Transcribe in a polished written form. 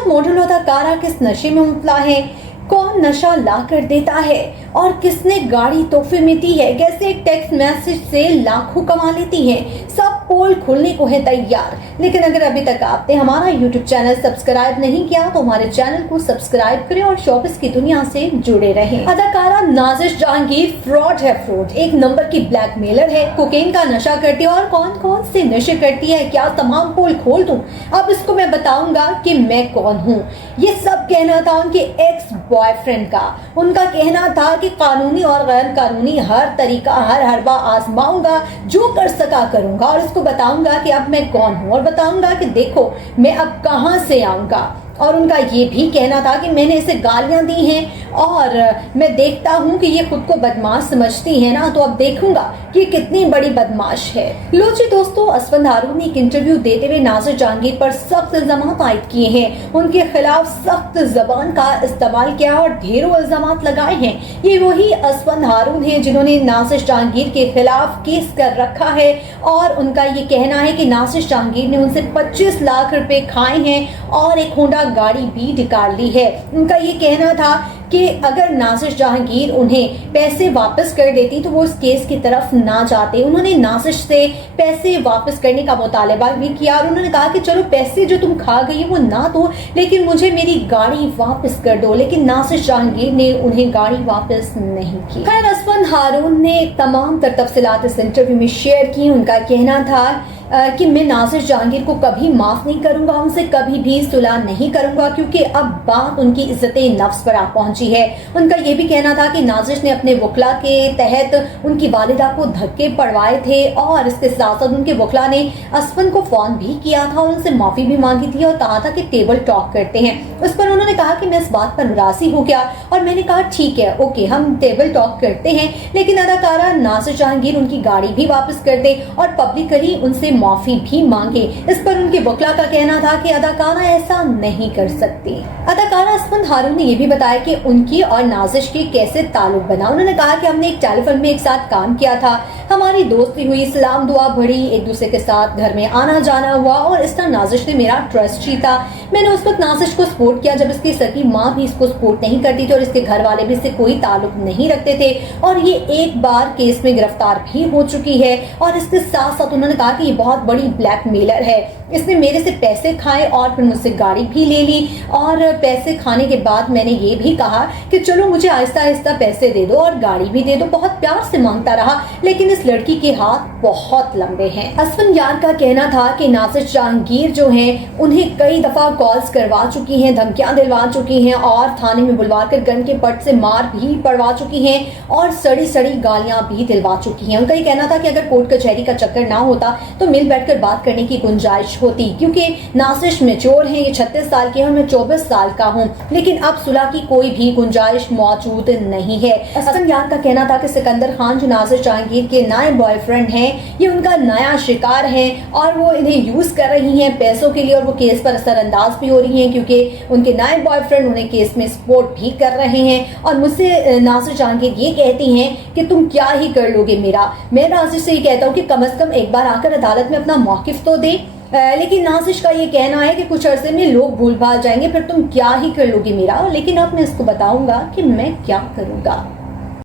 खूबसूरत मॉडल अदाकारा किस नशे में मुबतला है, कौन नशा ला कर देता है और किसने गाड़ी तोहफे में दी है, कैसे एक टेक्स्ट मैसेज से लाखों कमा लेती है, सब पोल खुलने को है तैयार। लेकिन अगर अभी तक आपने हमारा यूट्यूब चैनल सब्सक्राइब नहीं किया तो हमारे चैनल को सब्सक्राइब करें और शोबिस की दुनिया से जुड़े रहें। अदाकारा नाज़िश जहांगीर फ्रॉड है, फ्रॉड एक नंबर की ब्लैकमेलर है, कोकेन का नशा करती है और कौन कौन से नशे करती है, क्या तमाम पोल खोल दूं? अब इसको मैं बताऊंगा कि मैं कौन हूँ। ये सब कहना था उनके एक्स बॉयफ्रेंड का। उनका कहना था कि कानूनी और गैर कानूनी हर तरीका हर हरबा आजमाऊंगा, जो कर सका करूंगा और इसको बताऊंगा कि अब मैं कौन हूं और बताऊंगा कि देखो मैं अब कहां से आऊंगा। और उनका ये भी कहना था कि मैंने इसे गालियां दी हैं और मैं देखता हूं कि ये खुद को बदमाश समझती है ना, तो अब देखूंगा कि कितनी बड़ी बदमाश है। लो जी दोस्तों, असफंद हारून ने एक इंटरव्यू देते हुए नाज़िश जहांगीर पर सख्त इल्जाम आयद किए हैं, उनके खिलाफ सख्त जबान का इस्तेमाल किया और ढेरों इल्जाम लगाए हैं। ये वही असफंद हारून है जिन्होंने नाज़िश जहांगीर के खिलाफ केस कर रखा है और उनका ये कहना है कि नाज़िश जहांगीर ने उनसे 25 लाख रुपए खाए हैं और एक होंडा गाड़ी भी निकाल ली है। उनका ये कहना था कि अगर नाज़िश जहांगीर उन्हें पैसे वापस कर देती तो वो इस केस की तरफ ना जाते। उन्होंने नाज़िश से पैसे वापस करने का मुतालबा भी किया और उन्होंने कहा कि चलो पैसे जो तुम खा गई वो ना दो, लेकिन मुझे मेरी गाड़ी वापस कर दो। लेकिन नाज़िश जहांगीर ने उन्हें गाड़ी वापस नहीं की। खैर, असफंद हारून ने तमाम तफसीलात इस इंटरव्यू में शेयर की। उनका कहना था कि मैं नाज़िश जहांगीर को कभी माफ नहीं करूंगा, उनसे कभी भी सुलह नहीं करूंगा, क्योंकि अब बात उनकी इज्जते नफ्स पर आ पहुंची है। उनका ये भी कहना था कि नाज़िश ने अपने वकला के तहत उनकी वालिदा को धक्के पड़वाए थे और इसके साथ साथ उनके वकला ने असफंद को फोन भी किया था और उनसे माफी भी मांगी थी और कहा था कि टेबल टॉक करते हैं। उस पर उन्होंने कहा कि मैं इस बात पर नाराजी हो गया और मैंने कहा ठीक है, ओके, हम टेबल टॉक करते हैं, लेकिन अदाकारा नाज़िश जहांगीर उनकी गाड़ी भी वापस कर दे और पब्लिकली उनसे माफी भी मांगे। इस पर उनके वकला का कहना था कि अदाकारा ऐसा नहीं कर सकती। अदाकारा असफंद हारून ने यह भी बताया कि उनकी और नाज़िश के कैसे ताल्लुक बना। उन्होंने कहा कि हमने एक टेलीफिल्म में एक साथ काम किया था, हमारी दोस्ती हुई, सलाम दुआ बढ़ी, एक दूसरे के साथ घर में आना जाना हुआ और इस तरह नाज़िश ने मेरा ट्रस्ट जीता। मैंने उस वक्त नाज़िश को सपोर्ट किया जब इसकी सगी माँ भी इसको सपोर्ट नहीं करती थी और इसके घर वाले भी इससे कोई ताल्लुक नहीं रखते थे और ये एक बार केस में गिरफ्तार भी हो चुकी है। और इसके साथ साथ उन्होंने कहा कि ये बहुत बड़ी ब्लैकमेलर है, इसने मेरे से पैसे खाए और फिर मुझसे गाड़ी भी ले ली और पैसे खाने के बाद मैंने ये भी कहा कि चलो मुझे आहिस्ता आहिस्ता पैसे दे दो और गाड़ी भी दे दो। बहुत प्यार से मांगता रहा, लेकिन इस लड़की के हाथ बहुत लंबे हैं। असफंद यार का कहना था कि नाज़िश जहांगीर जो हैं उन्हें कई दफा कॉल्स करवा चुकी हैं, धमकियां दिलवा चुकी हैं और थाने में बुलवा कर गन के पट से मार भी पड़वा चुकी हैं और सड़ी सड़ी गालियां भी दिलवा चुकी हैं। उनका ये कहना था कि अगर कोर्ट कचहरी का चक्कर ना होता तो मिल बैठकर बात करने की गुंजाइश होती, क्योंकि नाज़िश मैच्योर है, ये 36 साल की है और मैं 24 साल का हूँ, लेकिन अब सुलह की कोई भी गुंजाइश मौजूद नहीं है। असफंद यार का कहना था कि सिकंदर खान जो नाज़िश जहांगीर के नए बॉयफ्रेंड हैं, ये उनका नया शिकार है और वो इन्हें यूज कर रही हैं पैसों के लिए और वो केस पर असरअंदाज भी हो रही हैं, क्योंकि उनके नए बॉयफ्रेंड उन्हें केस में सपोर्ट भी कर रहे हैं। और मुझसे नाज़िश जहांगीर ये कहती हैं कि तुम क्या ही कर लोगे मेरा। मैं नाज़िश से ये कहता हूँ कि कम से कम एक बार आकर अदालत में अपना मौकिफ तो दे, लेकिन नाज़िश का ये कहना है कि कुछ अरसे में लोग भूल भाल जाएंगे, फिर तुम क्या ही कर लोगी मेरा। लेकिन अब मैं इसको बताऊंगा कि मैं क्या करूंगा।